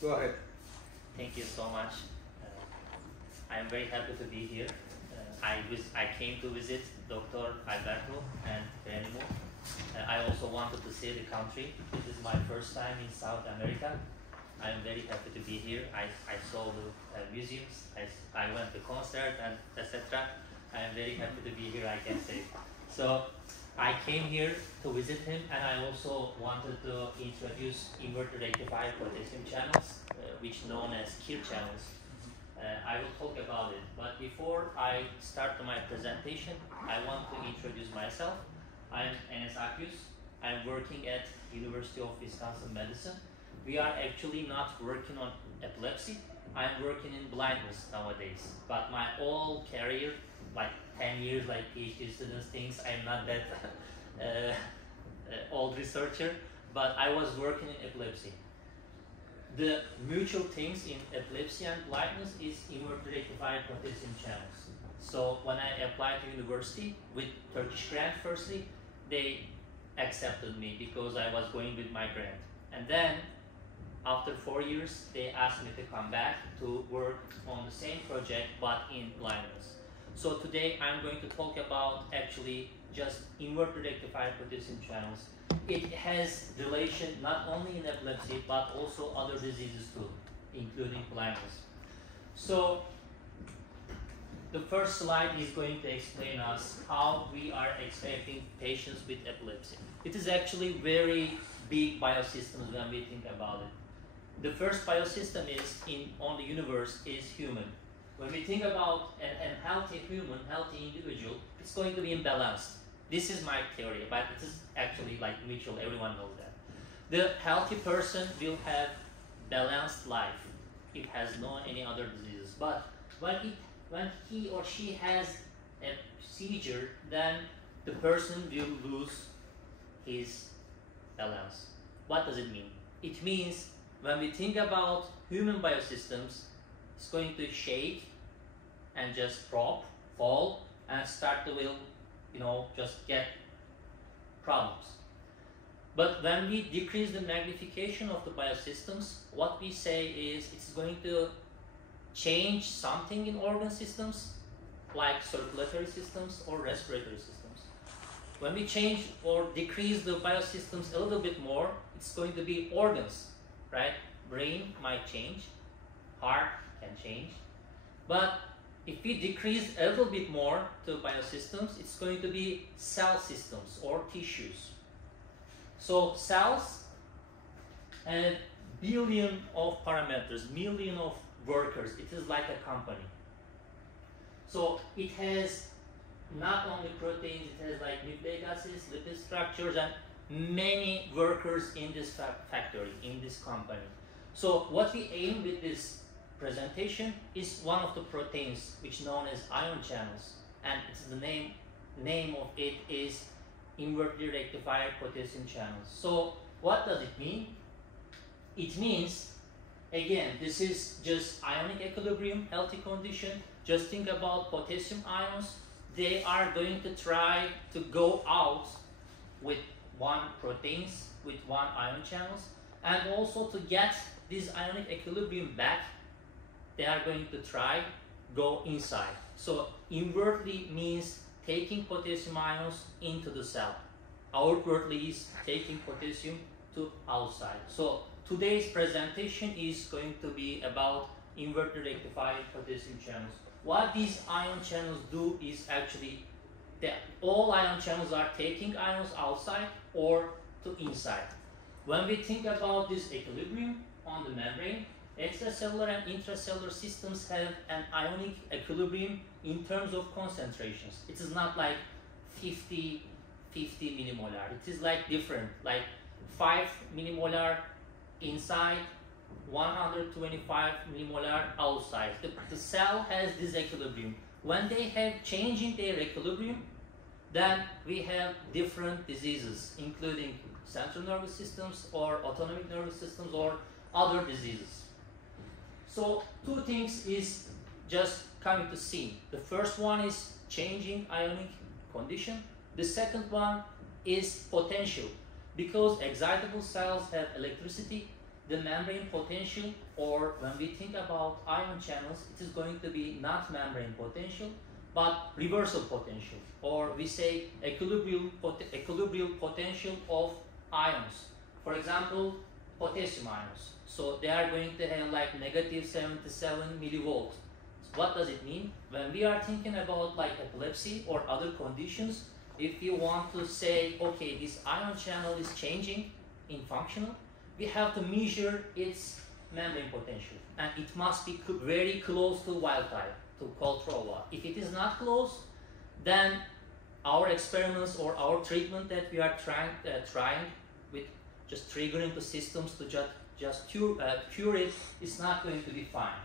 Go ahead. Thank you so much. I am very happy to be here. I came to visit Dr. Alberto and Renimo. I also wanted to see the country. This is my first time in South America. I am very happy to be here. I saw the museums, I went to concert and etc. I am very happy to be here, I can say. So I came here to visit him, and I also wanted to introduce inverter rectifier potassium channels, which known as KIR channels. I will talk about it, but before I start my presentation, I want to introduce myself. I'm Enes Akyüz. I'm working at University of Wisconsin Medicine. We are actually not working on epilepsy. I'm working in blindness nowadays, but my whole career, like 10 years, like PhD students thinks I'm not that old researcher, but I was working in epilepsy. The mutual things in epilepsy and blindness is inverter rectifier potassium channels. So when I applied to university with Turkish grant firstly, they accepted me because I was going with my grant. And then after 4 years, they asked me to come back to work on the same project but in blindness. So today I'm going to talk about actually just inverter rectifier potassium channels. It has relation not only in epilepsy but also other diseases too, including blindness. So the first slide is going to explain us how we are expecting patients with epilepsy. It is actually very big biosystems when we think about it. The first biosystem is on the universe is human. When we think about a healthy human, healthy individual, it's going to be imbalanced. This is my theory, but it is actually like mutual, everyone knows that. The healthy person will have balanced life. It has no any other diseases. But when he or she has a seizure, then the person will lose his balance. What does it mean? It means when we think about human biosystems, it's going to shake and just drop, fall, and start to just get problems. But when we decrease the magnification of the biosystems, what we say is it's going to change something in organ systems, like circulatory systems or respiratory systems. When we change or decrease the biosystems a little bit more, it's going to be organs, right? Brain might change, heart can change, but if we decrease a little bit more to biosystems, it's going to be cell systems or tissues. So cells have billion of parameters, million of workers. It is like a company. So it has not only proteins, it has like nucleic acids, lipid structures, and many workers in this factory, in this company. So what we aim with this presentation is one of the proteins which known as ion channels, and it's the name of it is inverter rectifier potassium channels. So what does it mean? It means, again, this is just ionic equilibrium, healthy condition. Just think about potassium ions. They are going to try to go out with one proteins, with one ion channels, and also to get this ionic equilibrium back, they are going to try go inside. So inwardly means taking potassium ions into the cell. Outwardly is taking potassium to outside. So today's presentation is going to be about inverter rectifier potassium channels. What these ion channels do is actually that all ion channels are taking ions outside or to inside. When we think about this equilibrium on the membrane, extracellular and intracellular systems have an ionic equilibrium in terms of concentrations. It is not like 50 millimolar. It is like different, like 5 millimolar inside, 125 millimolar outside. The cell has this equilibrium. When they have change in their equilibrium, then we have different diseases, including central nervous systems or autonomic nervous systems or other diseases. So two things is just coming to see. The first one is changing ionic condition. The second one is potential. Because excitable cells have electricity, the membrane potential, or when we think about ion channels, it is going to be not membrane potential, but reversal potential, or we say equilibrium potential of ions. For example, potassium ions. So they are going to have like negative 77 millivolts. What does it mean? When we are thinking about like epilepsy or other conditions, if you want to say, okay, this ion channel is changing in functional, we have to measure its membrane potential. And it must be very close to wild type to control what. If it is not close, then our experiments or our treatment that we are trying with just triggering the systems to just cure it is not going to be fine.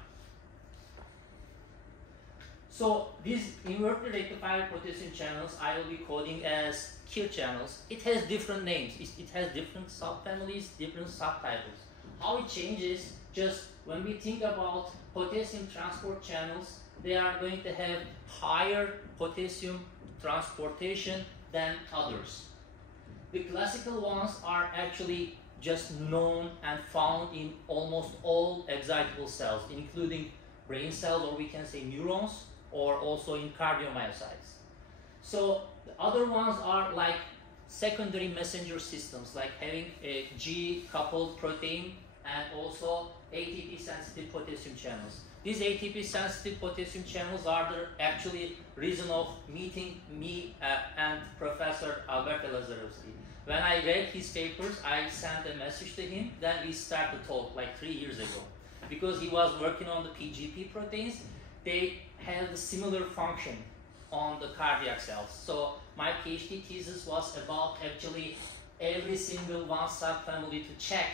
So these invertly rectified potassium channels I will be coding as KIR channels. It has different names. It has different subfamilies, different subtypes. How it changes, just when we think about potassium transport channels, they are going to have higher potassium transportation than others. The classical ones are actually just known and found in almost all excitable cells, including brain cells, or we can say neurons, or also in cardiomyocytes. So the other ones are like secondary messenger systems, like having a G-coupled protein and also ATP-sensitive potassium channels. These ATP-sensitive potassium channels are the actually reason of meeting me and Professor Alberto Lazarowski. When I read his papers, I sent a message to him, then we started to talk like 3 years ago. Because he was working on the PGP proteins, they have a similar function on the cardiac cells. So my PhD thesis was about actually every single one subfamily to check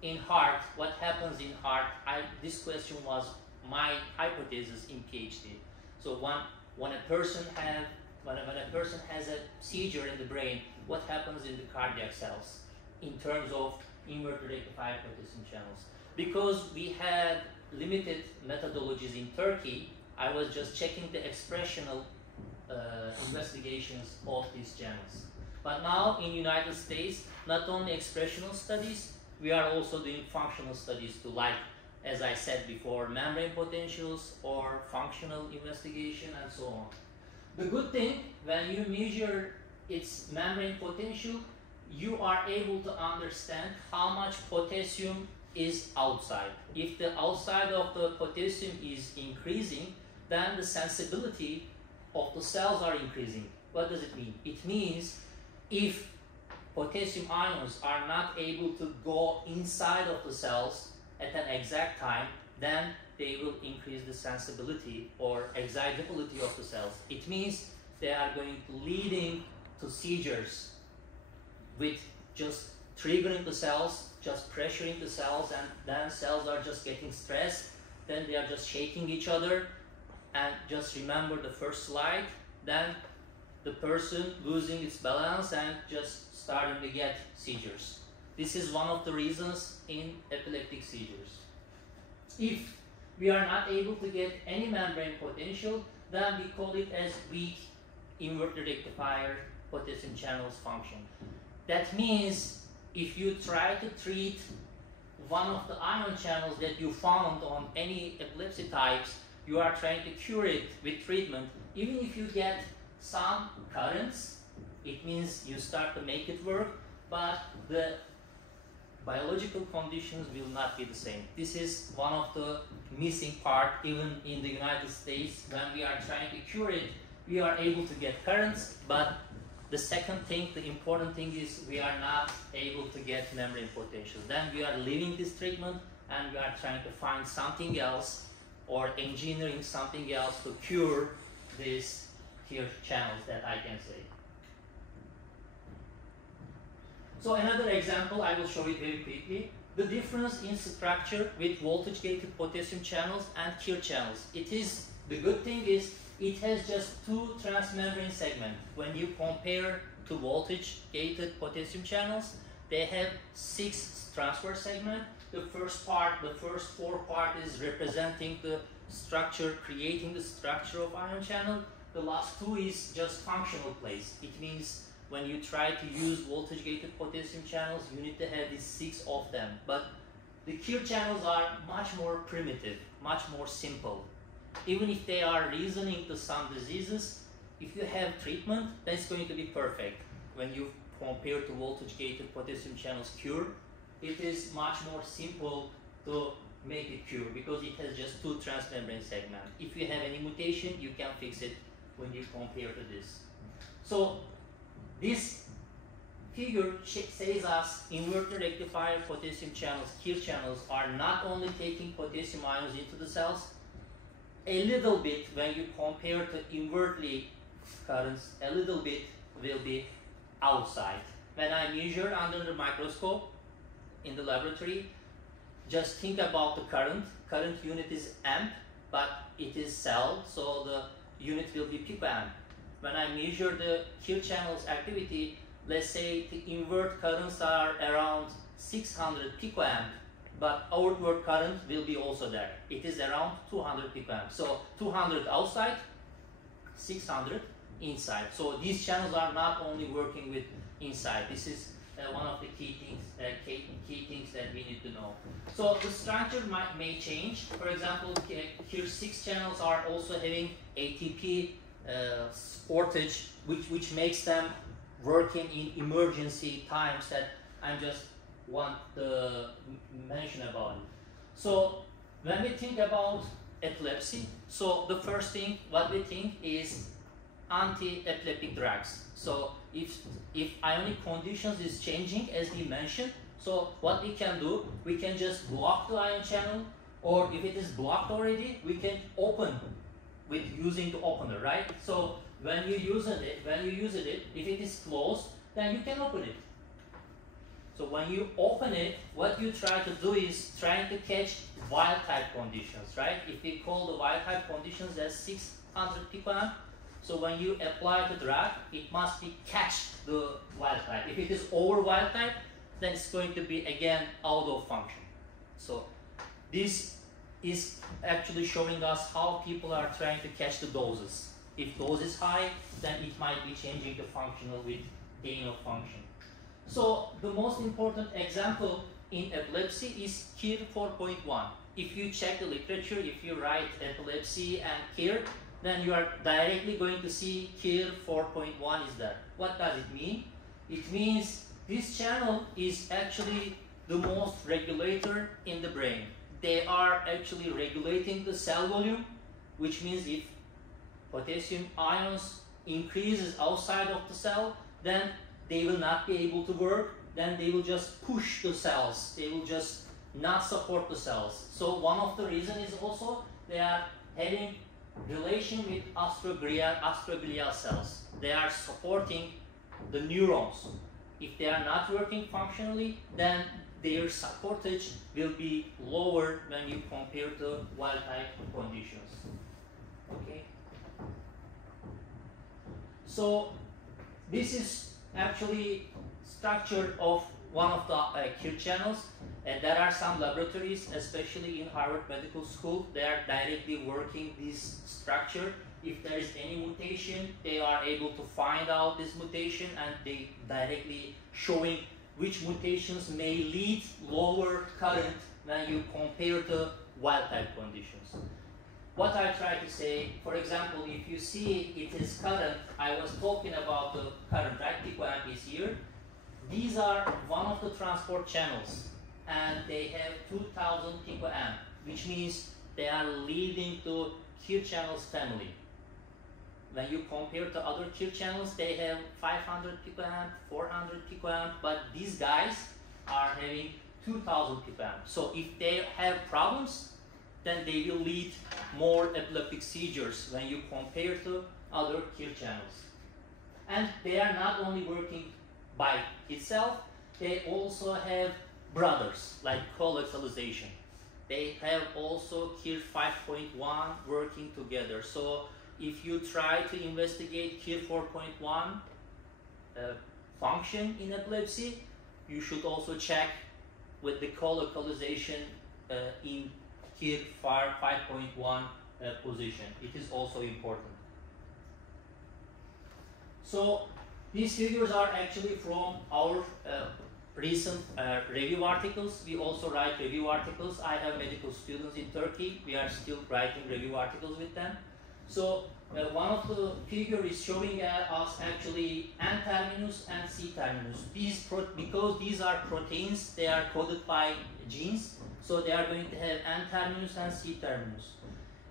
in heart what happens in heart. This question was my hypothesis in PhD. So when a person has a seizure in the brain, what happens in the cardiac cells in terms of inverted rectified potassium channels? Because we had limited methodologies in Turkey, I was just checking the expressional investigations of these channels. But now in United States, not only expressional studies, we are also doing functional studies to, like, as I said before, membrane potentials or functional investigation and so on. The good thing, when you measure its membrane potential, you are able to understand how much potassium is outside. If the outside of the potassium is increasing, then the sensibility of the cells are increasing. What does it mean? It means if potassium ions are not able to go inside of the cells at an exact time, then they will increase the sensibility or excitability of the cells. It means they are going to leading to seizures with just triggering the cells, just pressuring the cells, and then cells are just getting stressed, then they are just shaking each other. And just remember the first slide, then the person losing its balance and just starting to get seizures. This is one of the reasons in epileptic seizures. If we are not able to get any membrane potential, then we call it as weak inverted rectifier potassium channels function. That means if you try to treat one of the ion channels that you found on any epilepsy types, you are trying to cure it with treatment. Even if you get some currents, it means you start to make it work, but the biological conditions will not be the same. This is one of the missing part. Even in the United States, when we are trying to cure it, we are able to get currents, but the second thing, the important thing is we are not able to get membrane potential. Then we are leaving this treatment and we are trying to find something else or engineering something else to cure these KIR channels that I can say. So another example, I will show it very quickly. The difference in structure with voltage-gated potassium channels and KIR channels. The good thing is it has just 2 transmembrane segments. When you compare to voltage-gated potassium channels, they have 6 transfer segments. The first 4 part is representing the structure, creating the structure of ion channel. The last 2 is just functional place. It means when you try to use voltage-gated potassium channels, you need to have these 6 of them. But the Kir channels are much more primitive, much more simple. Even if they are reasoning to some diseases, if you have treatment, then it's going to be perfect. When you compare to voltage-gated potassium channels cure, it is much more simple to make it cure because it has just 2 transmembrane segments. If you have any mutation, you can fix it when you compare to this. So this figure says us inverter rectifier potassium channels, Kir channels, are not only taking potassium ions into the cells, a little bit when you compare to invertly currents, a little bit will be outside. When I measure under the microscope in the laboratory, just think about the current. Current unit is amp, but it is cell, so the unit will be picoamp. When I measure the Kir channels activity, let's say the invert currents are around 600 picoamp, but outward current will be also there. It is around 200 picoamp. So 200 outside, 600 inside. So these channels are not only working with inside. This is one of the key things that we need to know. So the structure may change. For example, here 6 channels are also having ATP shortage, which makes them working in emergency times that I just want to mention about it. So when we think about epilepsy, so the first thing what we think is anti-epileptic drugs. So if ionic conditions is changing as we mentioned, so what we can do, we can just block the ion channel, or if it is blocked already, we can open with using the opener, right? So when you use it, if it is closed, then you can open it. So when you open it, what you try to do is trying to catch wild type conditions, right? If we call the wild type conditions as 600 picoamp, so when you apply the drug, it must be catch the wild type. If it is over wild type, then it's going to be again out of function. So this is actually showing us how people are trying to catch the doses. If dose is high, then it might be changing the functional with gain of function. So the most important example in epilepsy is Kir 4.1. If you check the literature, if you write epilepsy and Kir, then you are directly going to see Kir 4.1 is there. What does it mean? It means this channel is actually the most regulator in the brain. They are actually regulating the cell volume, which means if potassium ions increases outside of the cell, then they will not be able to work, then they will just push the cells. They will just not support the cells. So one of the reasons is also they are having relation with astroglial cells. They are supporting the neurons. If they are not working functionally, then their supportage will be lower when you compare to wild type conditions. Okay. So this is actually structure of one of the Kir channels, and there are some laboratories, especially in Harvard Medical School, they are directly working this structure. If there is any mutation, they are able to find out this mutation, and they directly showing which mutations may lead lower current when you compare to wild type conditions. What I try to say, for example, if you see it is current, I was talking about the current, right? Picoamp is here. These are one of the transport channels, and they have 2000 picoamp, which means they are leading to Kir channels family. When you compare to other Kir channels, they have 500 picoamp, 400 picoamp, but these guys are having 2000 picoamp. So if they have problems, then they will lead more epileptic seizures when you compare to other Kir channels. And they are not only working by itself, they also have brothers like co-localization. They have also Kir 5.1 working together. So if you try to investigate Kir 4.1 function in epilepsy, you should also check with the co-localization in Kir 5.1 position. It is also important. So these figures are actually from our recent review articles. We also write review articles. I have medical students in Turkey. We are still writing review articles with them. So one of the figure is showing us actually N terminus and C terminus. Because these are proteins, they are coded by genes. So they are going to have N terminus and C terminus.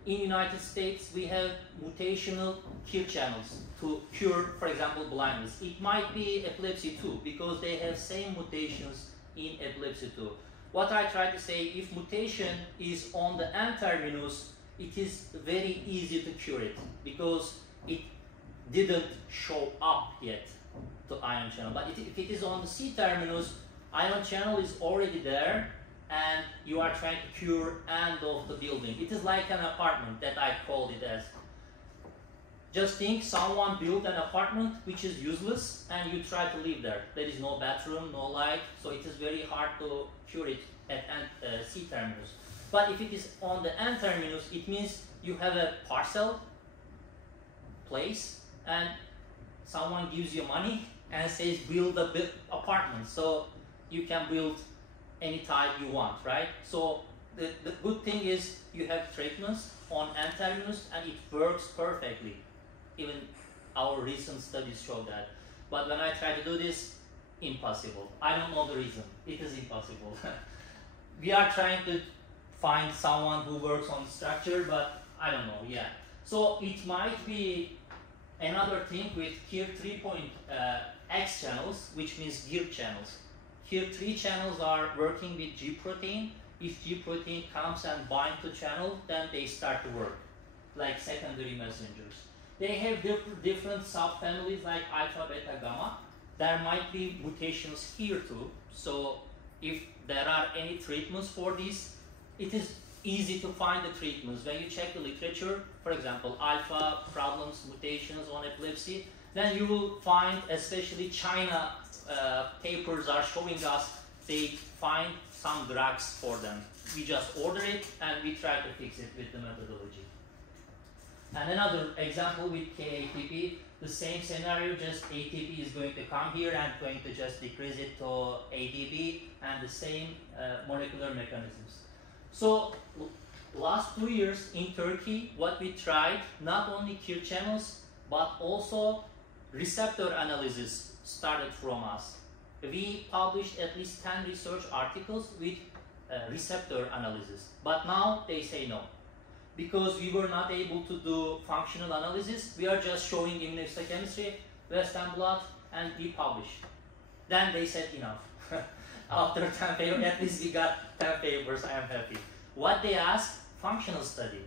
In United States, we have mutational cure channels to cure, for example, blindness. It might be epilepsy too, because they have same mutations in epilepsy too. What I try to say, if mutation is on the N terminus, it is very easy to cure it, because it didn't show up yet to ion channel. But if it is on the C terminus, ion channel is already there, and you are trying to cure end of the building. It is like an apartment that I called it as. Just think someone built an apartment which is useless and you try to live there. There is no bathroom, no light, so it is very hard to cure it at C terminus. But if it is on the N terminus, it means you have a parcel, place, and someone gives you money and says build a big apartment. So you can build any type you want, right? So the good thing is you have treatments on N terminus and it works perfectly. Even our recent studies show that. But when I try to do this, impossible. I don't know the reason. It is impossible. We are trying to find someone who works on structure, but I don't know, yeah. So it might be another thing with KIR3.X channels, which means gear channels. KIR3 channels are working with G protein. If G protein comes and binds to channel, then they start to work, like secondary messengers. They have different subfamilies like alpha, beta, gamma. There might be mutations here too. So if there are any treatments for this, it is easy to find the treatments. When you check the literature, for example, alpha problems, mutations on epilepsy, then you will find, especially China papers are showing us, they find some drugs for them. We just order it and we try to fix it with the methodology. And another example with KATP, the same scenario, just ATP is going to come here and going to just decrease it to ADP, and the same molecular mechanisms. So last 2 years in Turkey, what we tried, not only cure channels, but also receptor analysis started from us. We published at least 10 research articles with receptor analysis, but now they say no. Because we were not able to do functional analysis, we are just showing immunohistochemistry, Western blot, and we published. Then they said enough. After 10 papers, at least we got 10 papers, I am happy. What they asked, functional study.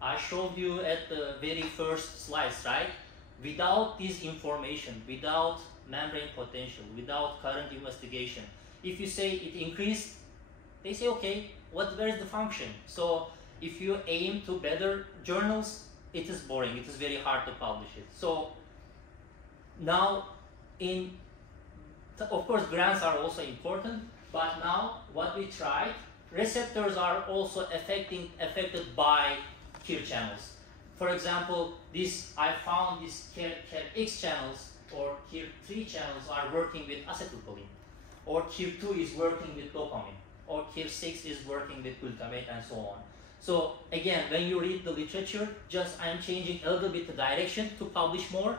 I showed you at the very first slides, right? Without this information, without membrane potential, without current investigation, if you say it increased, they say, okay, where is the function? So if you aim to better journals, it is boring, it is very hard to publish it. So now, of course, grants are also important, but now what we tried, receptors are also affected by KIR channels. For example, I found these KIR-X channels or KIR3 channels are working with acetylcholine, or KIR2 is working with dopamine, or KIR6 is working with glutamate, and so on. So again, when you read the literature, just I'm changing a little bit the direction to publish more.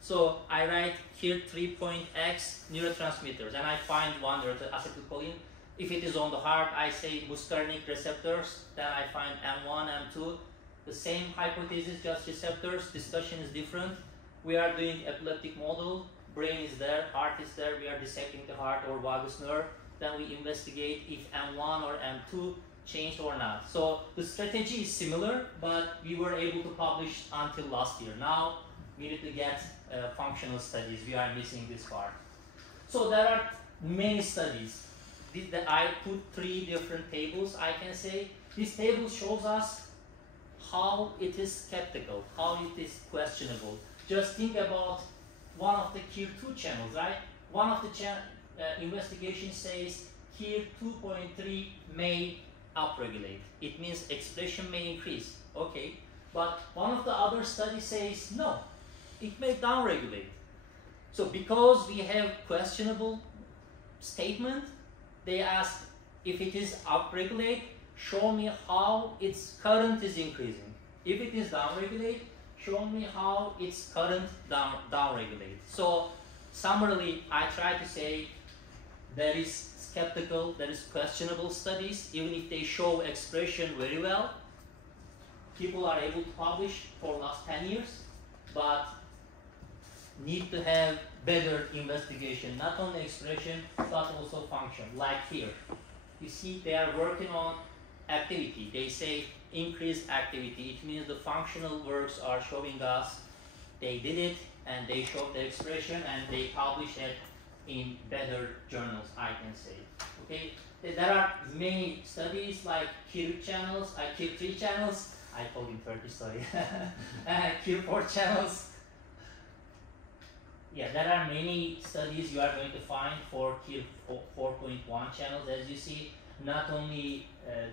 So I write KIR3.X neurotransmitters, and I find one acetylcholine. If it is on the heart, I say muscarinic receptors. Then I find M1, M2. The same hypothesis, just receptors. Discussion is different. We are doing epileptic model. Brain is there, heart is there. We are dissecting the heart or vagus nerve. Then we investigate if M1 or M2 changed or not. So the strategy is similar, but we were able to publish until last year. Now we need to get functional studies. We are missing this part. So there are many studies. I put 3 different tables, I can say. This table shows us how it is skeptical, how it is questionable. Just think about one of the KIR2 channels, right? One of the investigations says KIR 2.3 may upregulate. It means expression may increase. Okay, but one of the other studies says no, it may downregulate. So because we have questionable statement, they ask if it is upregulate, show me how its current is increasing. If it is downregulate, show me how its current downregulate. So summarily, I try to say there is skeptical, there is questionable studies, even if they show expression very well. People are able to publish for last 10 years, but need to have better investigation, not only expression, but also function, like here. You see, they are working on activity. They say increased activity. It means the functional works are showing us they did it, and they showed the expression, and they publish it in better journals, I can say. Okay, there are many studies like KIR channels, KIR 3 channels, I told in Turkish, sorry, KIR 4 channels. Yeah, there are many studies you are going to find for KIR 4.1 channels. As you see, not only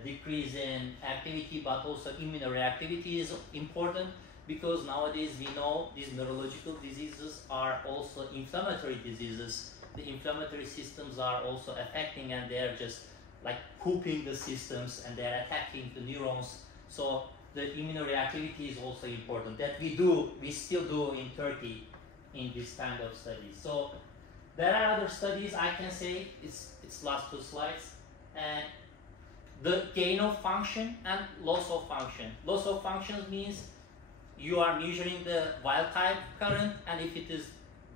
decrease in activity, but also immunoreactivity is important, because nowadays we know these neurological diseases are also inflammatory diseases. The inflammatory systems are also affecting, and they are just like pooping the systems, and they are attacking the neurons. So the immunoreactivity is also important. That we still do in Turkey in this kind of studies. So there are other studies I can say. It's last 2 slides. And the gain of function and loss of function. Loss of function means you are measuring the wild type current, and if it is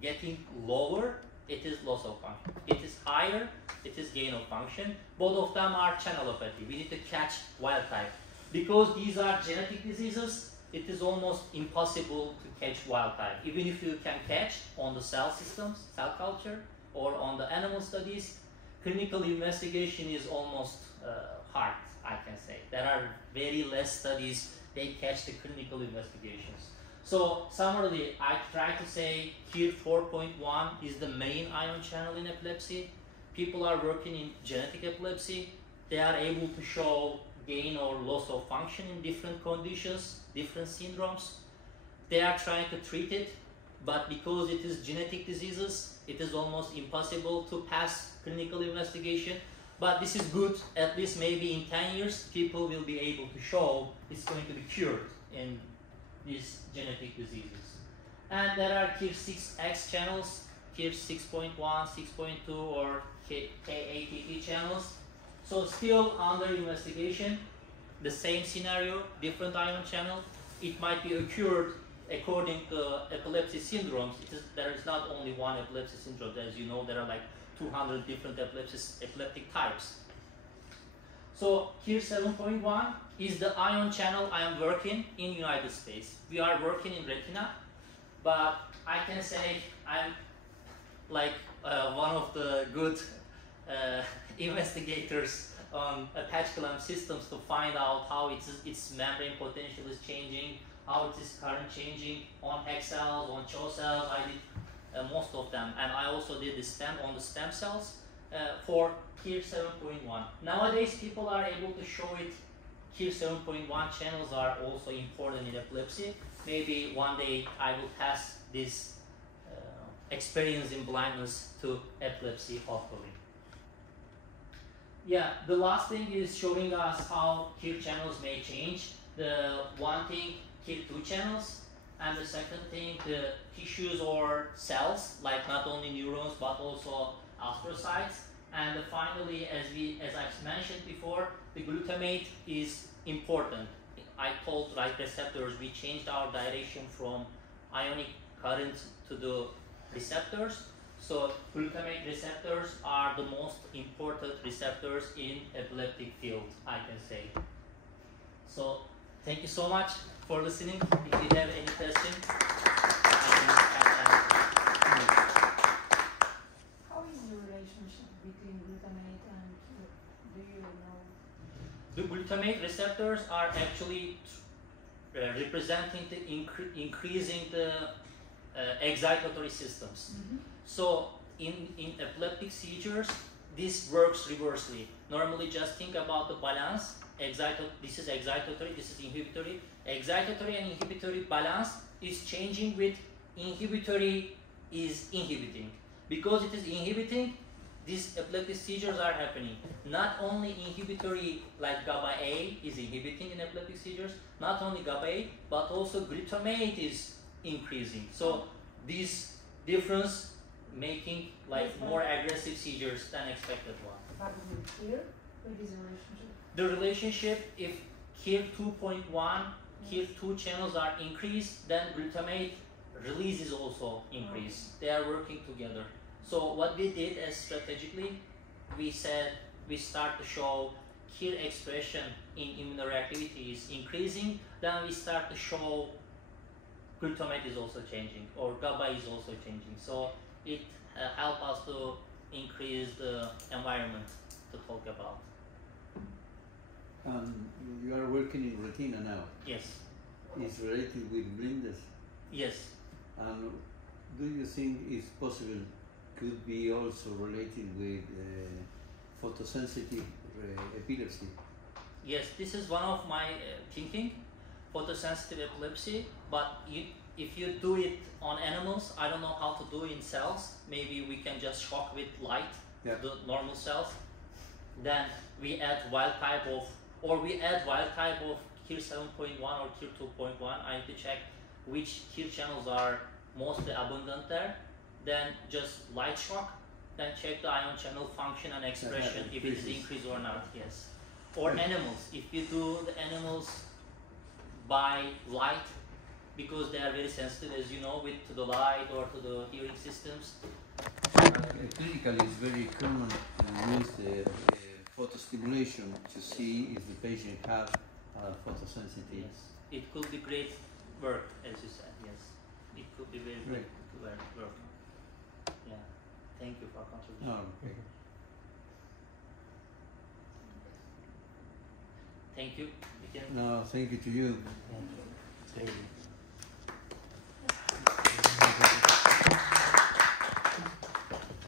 getting lower, it is loss of function. It is higher, it is gain of function. Both of them are channelopathy. We need to catch wild type. Because these are genetic diseases, it is almost impossible to catch wild type. Even if you can catch on the cell systems, cell culture, or on the animal studies, clinical investigation is almost hard, I can say. There are very less studies, they catch the clinical investigations. So summarily, I try to say KIR 4.1 is the main ion channel in epilepsy. People are working in genetic epilepsy. They are able to show gain or loss of function in different conditions, different syndromes. They are trying to treat it, but because it is genetic diseases, it is almost impossible to pass clinical investigation. But this is good, at least maybe in 10 years, people will be able to show it's going to be cured in these genetic diseases. And there are KIR 6X channels, KIR 6.1, 6.2, or KATP channels. So still under investigation, the same scenario, different ion channel. It might be occurred according to epilepsy syndromes. There is not only one epilepsy syndrome. As you know, there are like 200 different epileptic types. So KIR 7.1 is the ion channel I am working in United States. We are working in retina, but I can say I'm like one of the good investigators on patch clamp systems to find out how its membrane potential is changing, how it is current changing on X cells, on CHO cells. I did most of them, and I also did the stem cells for KIR 7.1. Nowadays, people are able to show it. KIR 7.1 channels are also important in epilepsy. Maybe one day I will pass this experience in blindness to epilepsy, hopefully. Yeah, the last thing is showing us how KIR channels may change. The one thing, KIR 2 channels, and the second thing, the tissues or cells, like not only neurons but also astrocytes. And finally, as I mentioned before, the glutamate is important. I told right receptors, we changed our direction from ionic current to the receptors. So glutamate receptors are the most important receptors in epileptic field, I can say. So thank you so much for listening. If you have any questions, I can answer. How is the relationship between glutamate and KIR? Do you know? The glutamate receptors are actually representing the increasing the excitatory systems. Mm-hmm. So in epileptic seizures, this works reversely. Normally, just think about the balance. This is excitatory, this is inhibitory. Excitatory and inhibitory balance is changing with inhibitory is inhibiting. Because it is inhibiting, these epileptic seizures are happening. Not only inhibitory, like GABA A is inhibiting in epileptic seizures, not only GABA A, but also glutamate is increasing. So this difference making like more aggressive seizures than expected one. But here, what is the relationship? The relationship, if KIR2.1, KIR2 channels are increased, then glutamate release is also increased. They are working together. So what we did as strategically, we said we start to show KIR expression in immunoreactivity is increasing, then we start to show glutamate is also changing, or GABA is also changing. So it helped us to increase the environment to talk about. You are working in retina now. Yes. It's related with blindness. Yes. And do you think it's possible could be also related with photosensitive epilepsy? Yes, this is one of my thinking, photosensitive epilepsy, but if you do it on animals, I don't know how to do in cells. Maybe we can just shock with light, yeah, the normal cells. Then we add wild type of KIR 7.1 or KIR 2.1. I need to check which KIR channels are mostly abundant there. Then just light shock, then check the ion channel function and expression if it is increased or not. Yes. Or animals, if you do the animals by light, because they are very sensitive, as you know, to the light or to the hearing systems. Clinically, it's very common to use the photostimulation to see if the patient has photosensitivity. Yes. It could be great work, as you said. Yes, it could be very great work. Yeah. Thank you for contribution. Oh, okay. Thank you. No, thank you to you. Thank you.